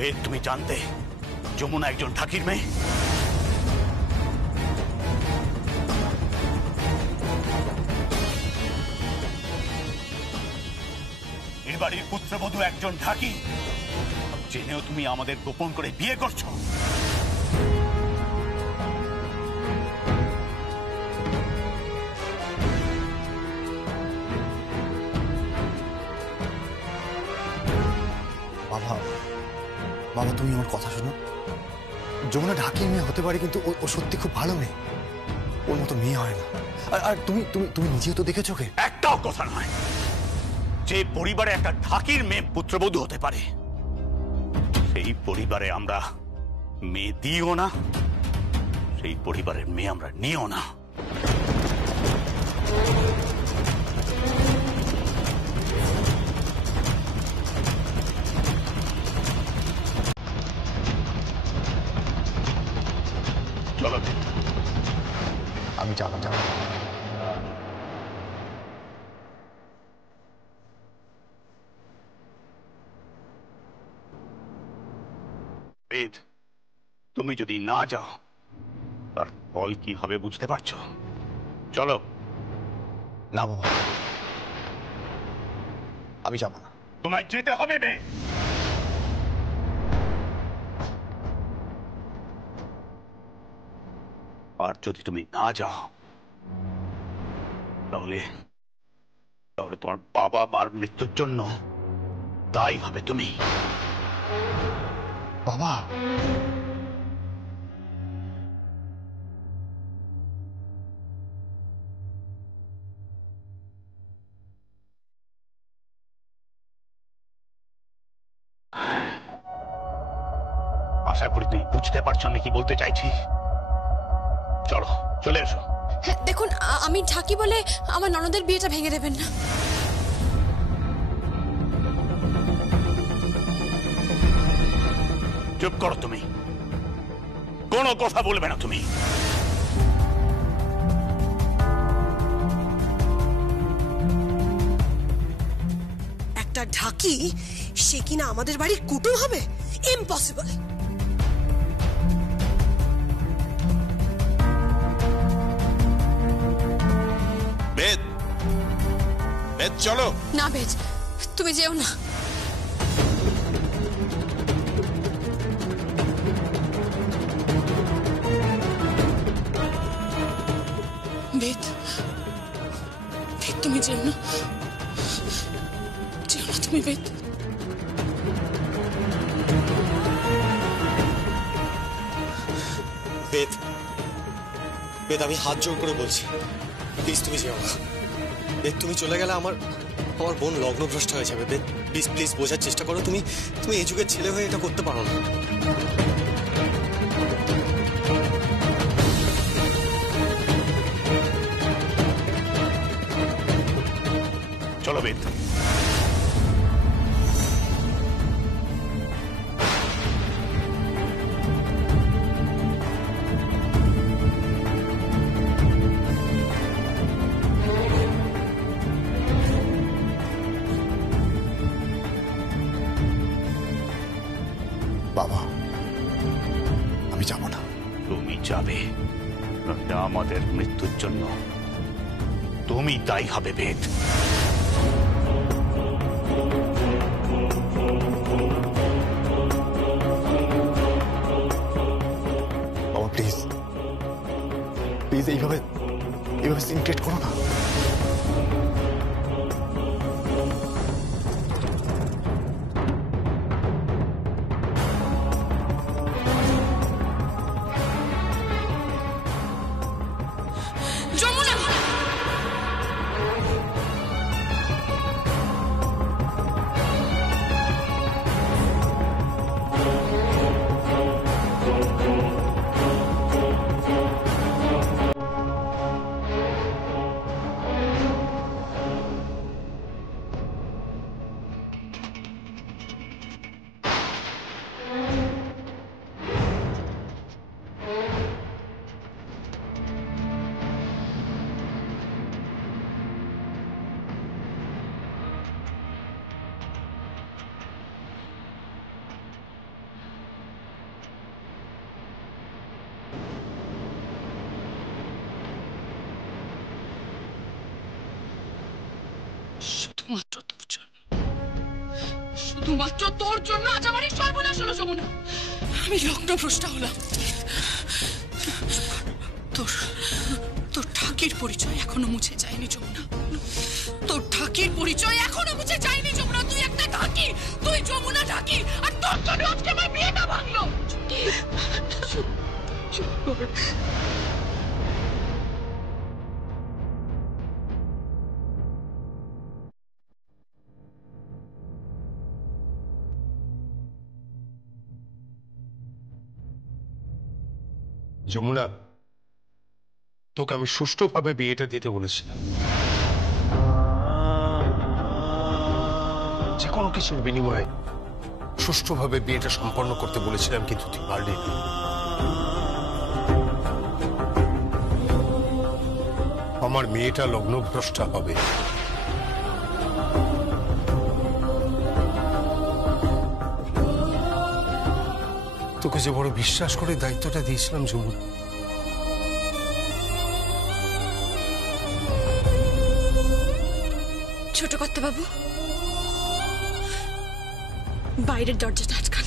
বেদ, তুমি জানতে যমুনা একজন ঢাকির মেয়ে? এর বাড়ির পুত্রবধূ একজন ঢাকি, জেনেও তুমি আমাদের গোপন করে বিয়ে করছো। বাবা, বাবা তুমি আমার কথা শোনো। যমুনা ঢাকির মেয়ে হতে পারে, কিন্তু ও সত্যি খুব ভালো মেয়ে। ওর মতো মেয়ে হয় না। আর তুমি তুমি তুমি নিজেও তো দেখেছো। একটাও কথা নয়। যে পরিবারে একটা ঢাকির মেয়ে পুত্রবধূ হতে পারে, সেই পরিবারে আমরা মেয়ে দিও না, সেই পরিবারের মেয়ে আমরা নিও না। চলো, আমি যাবো। বেদ, তুমি যদি না যাও তার ফল কি হবে বুঝতে পারছো? চলো। না বাবা, আমি যাবো না। তোমায় যেতে হবে বেদ। আর যদি তুমি না যাও তাহলে তাহলে তোমার বাবা মার মৃত্যুর জন্য দায়ী হবে তুমি। বাবা, আশা করি তুমি বুঝতে পারছো আমি কি বলতে চাইছি। চলো, চলে এসো। দেখুন, আমি ঢাকি বলে আমার ননদের বিয়েটা ভেঙে দেবেন না। চুপ করো তুমি, কোনো কথা বলবে না তুমি। একটা ঢাকি, সে কিনা আমাদের বাড়ির কুটুম হবে? ইম্পসিবল। বেদ, বেদ চলো। না বেদ, তুমি যেও না। বেদ, বেদ তুমি যেও না, যেও না তুমি বেদ। বেদ, বেদ আমি হাত জোর করে বলছি, প্লিজ তুমি যেও না। বেদ তুমি চলে গেলে আমার বোন লগ্নভ্রষ্ট হয়ে যাবে। বেদ প্লিজ প্লিজ বোঝার চেষ্টা করো। তুমি তুমি এই যুগের ছেলে হয়ে এটা করতে পারো না। চলো বেদ। বাবা, আমি যাব না। তুমি যাবে, নইলে আমাদের মৃত্যুর জন্য তুমি দায়ী হবে বেদ। বাবা প্লিজ প্লিজ এইভাবে সিন ক্রিয়েট করো না। যমুনা, শুধুমাত্র তোর জন্য, শুধুমাত্র তোর জন্য আজ আমার এই সর্বনাশ হলো যমুনা। আমি লগ্নভ্রষ্টা হলাম। তোর তোর ঠাকির পরিচয় এখনো মুছে যায়নি যমুনা, তোর ঠাকির পরিচয় এখনো মুছে যায়নি যমুনা। তুই একটা ঢাকি, তুই যমুনা ঢাকি, আর তোর জন্য আজকে আমার বিয়েটা ভাঙলো। চুপ কর। যমুনা, তোকে আমি সুষ্ঠুভাবে বিয়েটা দিতে বলেছিলাম, যে কোনো কিছুর বিনিময়ে সুষ্ঠুভাবে বিয়েটা সম্পন্ন করতে বলেছিলাম, কিন্তু তুই পারলি না। আমার মেয়েটা লগ্নভ্রষ্টা হবে। তোকে যে বড় বিশ্বাস করে দায়িত্বটা দিয়েছিলাম যমুনা, ছোট কর্তা বাবু, বাইরের দরজাটা আটকান।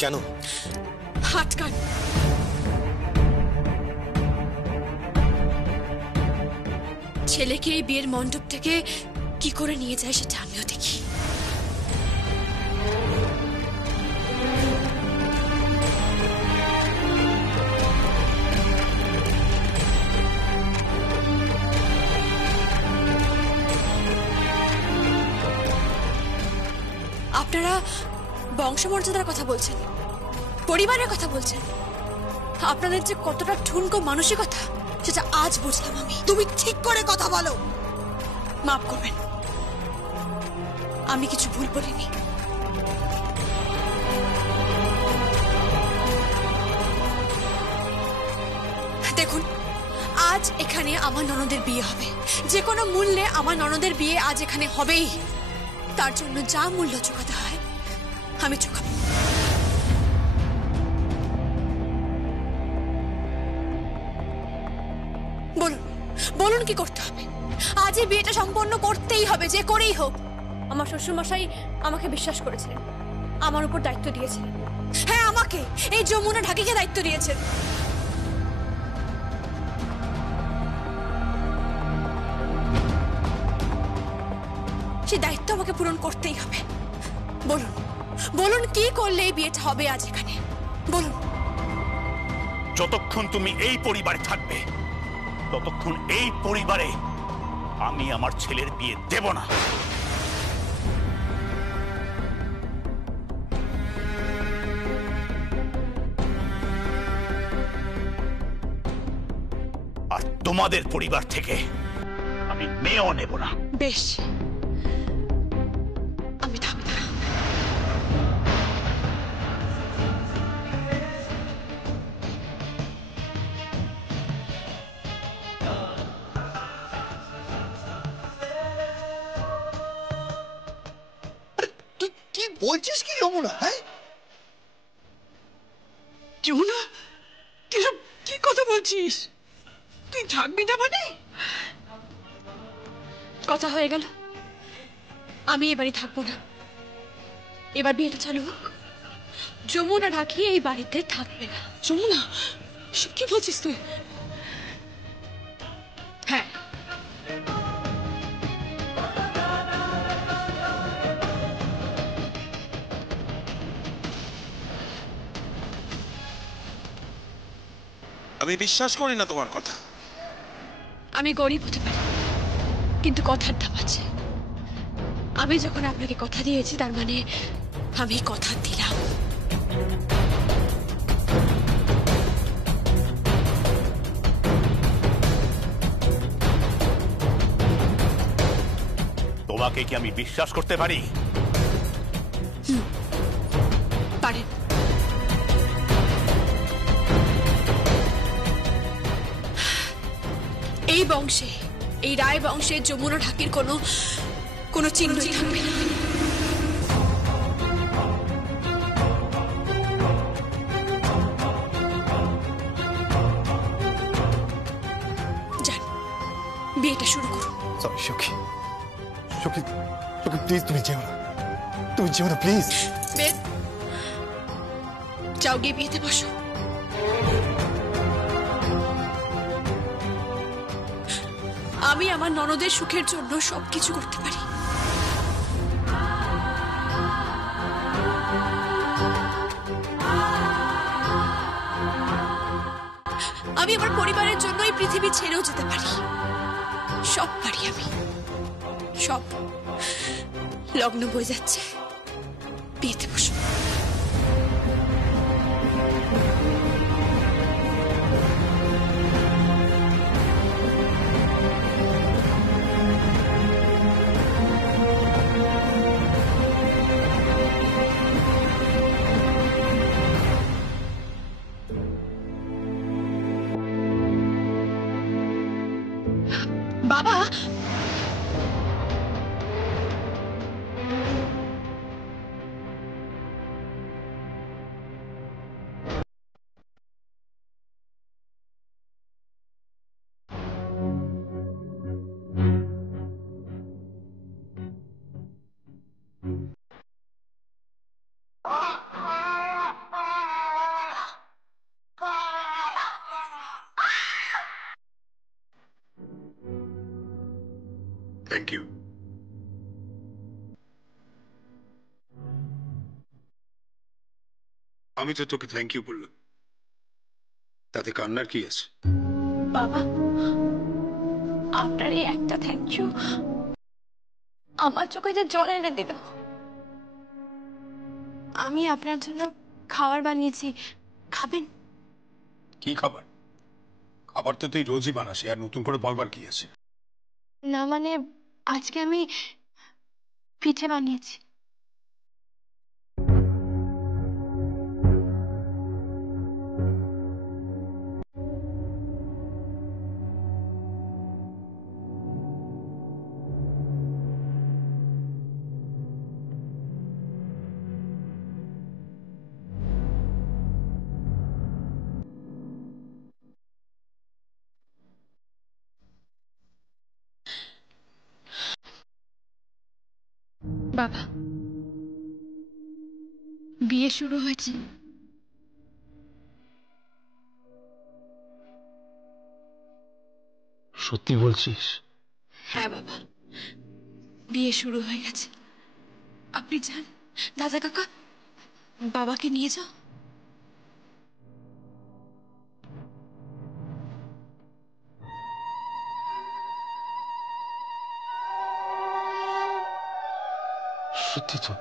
কেন? আটকান। ছেলেকে এই বিয়ের মণ্ডপ থেকে কি করে নিয়ে যায় সেটা আমিও দেখি। আপনারা বংশমর্যাদার কথা বলছেন, পরিবারের কথা বলছেন। আপনাদের যে কতটা ঠুনকো মানসিকতা সেটা আজ বুঝলাম আমি। তুমি ঠিক করে কথা বলো। মাফ করবেন, আমি কিছু ভুল বলিনি। দেখুন, আজ এখানে আমার ননদের বিয়ে হবে, যে কোনো মূল্যে আমার ননদের বিয়ে আজ এখানে হবেই। তার জন্য যা মূল্য চুকাতে হয় আমি চুকাবো। বলুন বলুন কি করতে হবে? আজ এই বিয়েটা সম্পন্ন করতেই হবে, যে করেই হোক। আমার শ্বশুরমশাই আমাকে বিশ্বাস করেছিলেন, আমার উপর দায়িত্ব দিয়েছিলেন। হ্যাঁ, আমাকে, এই যমুনা ঢাকিকে দায়িত্ব দিয়েছেন। সেই দায়িত্ব আমাকে পূরণ করতেই হবে। বলুন বলুন কি করলে এই বিয়েটা হবে আজ এখানে? বলুন। যতক্ষণ তুমি এই পরিবারে থাকবে ততক্ষণ এই পরিবারে আমি আমার ছেলের বিয়ে দেব না। আর তোমাদের পরিবার থেকে আমি মেয়েও নেব না। বেশ, আমি থাকবো না। কি বলছিস কি যমুনা? হ্যাঁ যমুনা, তুই সব কি কথা বলছিস? তুই থাকবি না মানে? কথা হয়ে গেল, আমি এবারে থাকবো না। এবার বিয়েটা চালু হোক। যমুনা ঢাকি এই বাড়িতে থাকবে না। যমুনা, সব কি বলছিস তুই? হ্যাঁ, আমি বিশ্বাস করি না তোমার কথা। আমি গরিব হতে পারি, কিন্তু কথার দাম আছে। আমি যখন আপনাকে কথা দিয়েছি তার মানে আমি কথা দিলাম। তোমাকে কি আমি বিশ্বাস করতে পারি? পারেন। এই বংশে, এই রায় বংশে যমুনা ঢাকির কোনো কোনো চিহ্নই থাকবে না। যান, বিয়েটা শুরু করুন। সরি সখী, সখী, সখী প্লিজ তুমি যেও না, তুমি যেও না প্লিজ। বেদ, যাও গিয়ে বিয়েতে বসো। আমি আমার ননদের সুখের জন্য সবকিছু করতে পারি। আমি আমার পরিবারের জন্য এই পৃথিবী ছেড়েও যেতে পারি। সব পারি আমি, সব। লগ্ন বয়ে যাচ্ছে, বিয়েতে বসো। বাবা, থ্যাংক ইউ। আমি তো তোকে থ্যাংক ইউ বললাম, তাতে কান্নার কি আছে? বাবা, আপনার এই একটা থ্যাংক ইউ আমার চোখে যে জল এনে দিল। আমি আপনার জন্য খাবার বানিয়েছি, খাবেন? কি খাবার? খাবার তো তুই রোজই বানাস, আর নতুন করে বলবার কি আছে? না মানে, আজকে আমি পিঠে বানিয়েছি। বাবা, বিয়ে শুরু হয়েছে। সত্যি বলছিস? হ্যাঁ বাবা, বিয়ে শুরু হয়ে গেছে। আপনি যান, দাদা কাকা, বাবাকে নিয়ে যাও। সত্যি তো,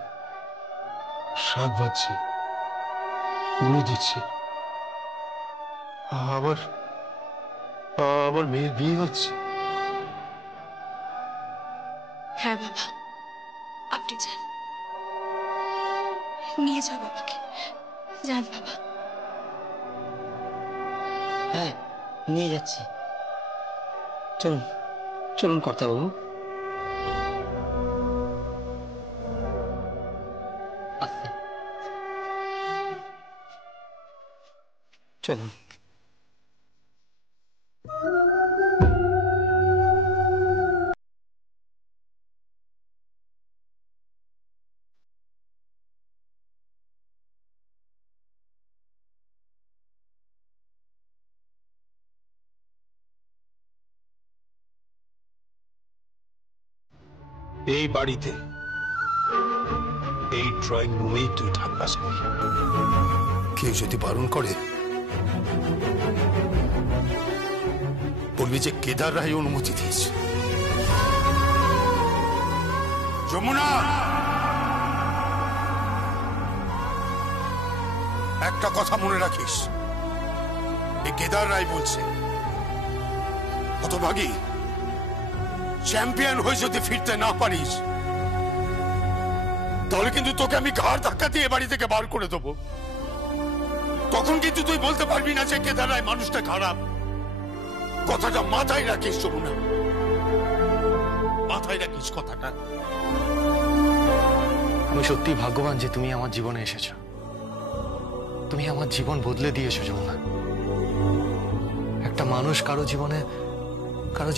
শাক বাজছে, উড়ে দিচ্ছে, আবার আমার মেয়ের বিয়ে হচ্ছে। হ্যাঁ বাবা, আপনি যান, নিয়ে যাও বাবাকে। যান বাবা। হ্যাঁ, নিয়ে যাচ্ছি। চলুন, চলুন কর্তাবাবু। আস্তে চলুন। এই বাড়িতে, এই ড্রয়িং রুমেই তুই থাকবা। কেউ যদি বারণ করে, বলবি যে কেদার রায় অনুমতি দিয়েছে। যমুনা, একটা কথা মনে রাখিস, এই কেদার রায় বলছে, হতভাগী, চ্যাম্পিয়ন হয়ে যদি ফিরতে না পারিস, তাহলে কিন্তু তোকে আমি ঘাড় ধাক্কা দিয়ে বাড়ি থেকে বার করে দেবো। তখন কিন্তু তুই বলতে পারবি না যে কেদার রায় মানুষটা খারাপ। কথাটা মাথায় রাখিস যমুনা। মাথায় রাখিস কথাটা। আমি সত্যি ভাগ্যবান যে তুমি আমার জীবনে এসেছো। তুমি আমার জীবন বদলে দিয়েছো যমুনা। একটা মানুষ কারো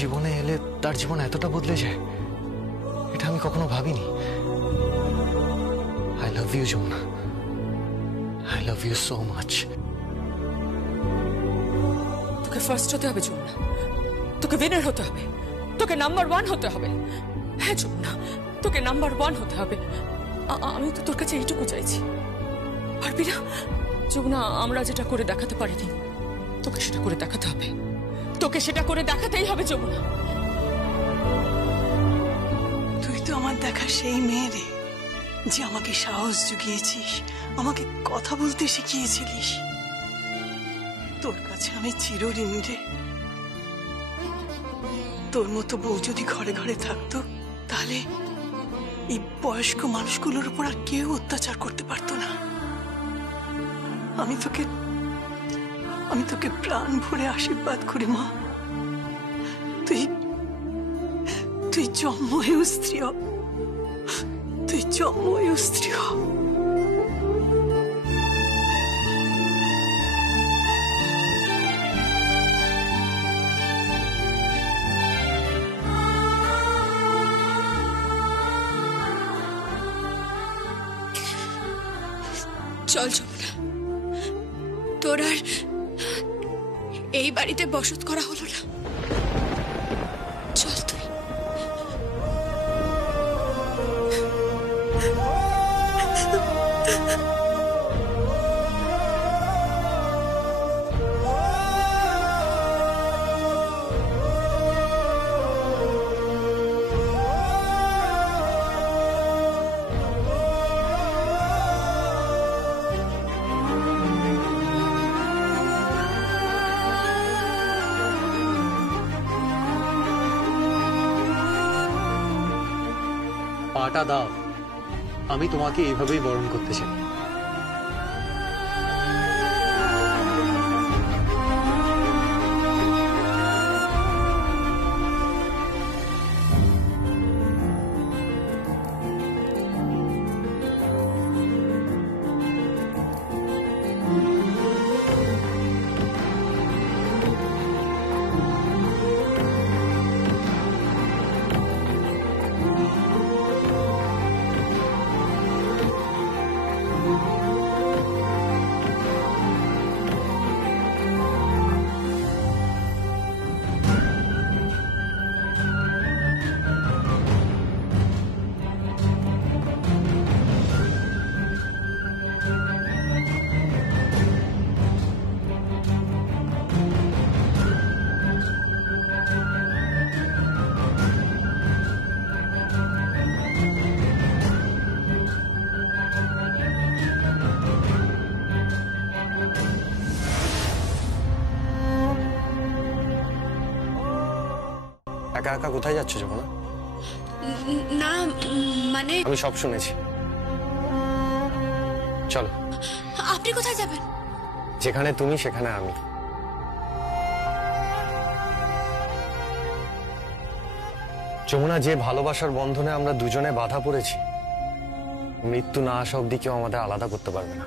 জীবনে এলে তার জীবন এতটা বদলে যায়, এটা আমি কখনো ভাবিনি। I love you Jamuna, I love you so much. তোকে ফার্স্ট হতে হবে যমুনা, তোকে উইনার হতে হবে, তোকে নাম্বার 1 হতে হবে। হ্যাঁ যমুনা, তোকে নাম্বার 1 হতে হবে। আমি তো তোর কাছে এইটুকু চাইছি। পারবি না যমুনা? আমরা যেটা করে দেখাতে পারিনি, তোকে সেটা করে দেখাতে হবে। তোকে সেটা করে দেখাতেই হবে যমুনা। তুই তো আমার দেখা সেই মেয়ে রে, যে আমাকে সাহস জুগিয়েছিস, আমাকে কথা বলতে শিখিয়েছিলিস। তোর কাছে আমি চিরঋণী রে। তোর মতো বউ যদি ঘরে ঘরে থাকতো, তাহলে এই বয়স্ক মানুষগুলোর উপর আর কেউ অত্যাচার করতে পারতো না। আমি তোকে প্রাণ ভরে আশীর্বাদ করি মা। তুই জন্ময় স্ত্রী হ, তুই জন্ময় স্ত্রী হ। চল যমুনা, তোর আর এই বাড়িতে বসত করা হলো না। চল তুই। পাটা দাও, আমি তোমাকে এইভাবেই বরণ করতে চাই। একা একা কোথায় যাচ্ছ যমুনা? না মানে আমি সব শুনেছি। চলো। আপনি কোথায় যাবেন? যেখানে তুমি সেখানে আমি। যমুনা, যে ভালোবাসার বন্ধনে আমরা দুজনে বাধা পড়েছি, মৃত্যু না আসা অব্দি কেউ আমাদের আলাদা করতে পারবে না।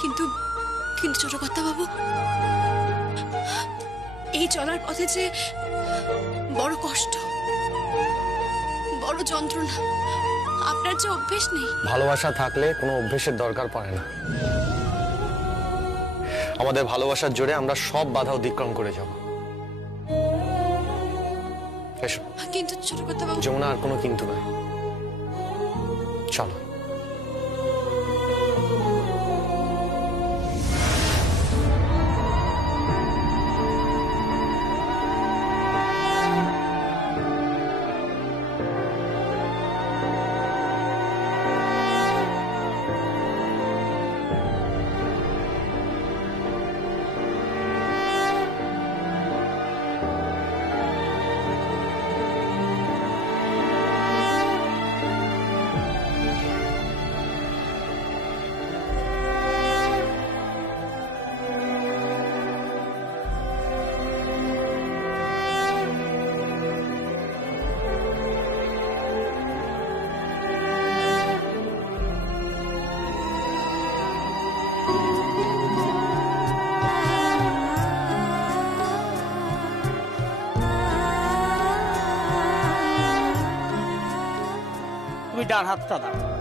কিন্তু ছোট কথা বাবু, এই চলার পথে যে বড় কষ্ট, বড় যন্ত্রণা, আপনার যে অভ্যেস নেই। ভালোবাসা থাকলে কোনো অভ্যেসের দরকার পড়ে না। আমাদের ভালোবাসার জোরে আমরা সব বাধা অতিক্রম করে যাব। এসো। কিন্তু ছোট কথা বাবু। যমুনা, আর কোনো কিন্তু নয়, চলো। তুমি ডান হাতটা দাও।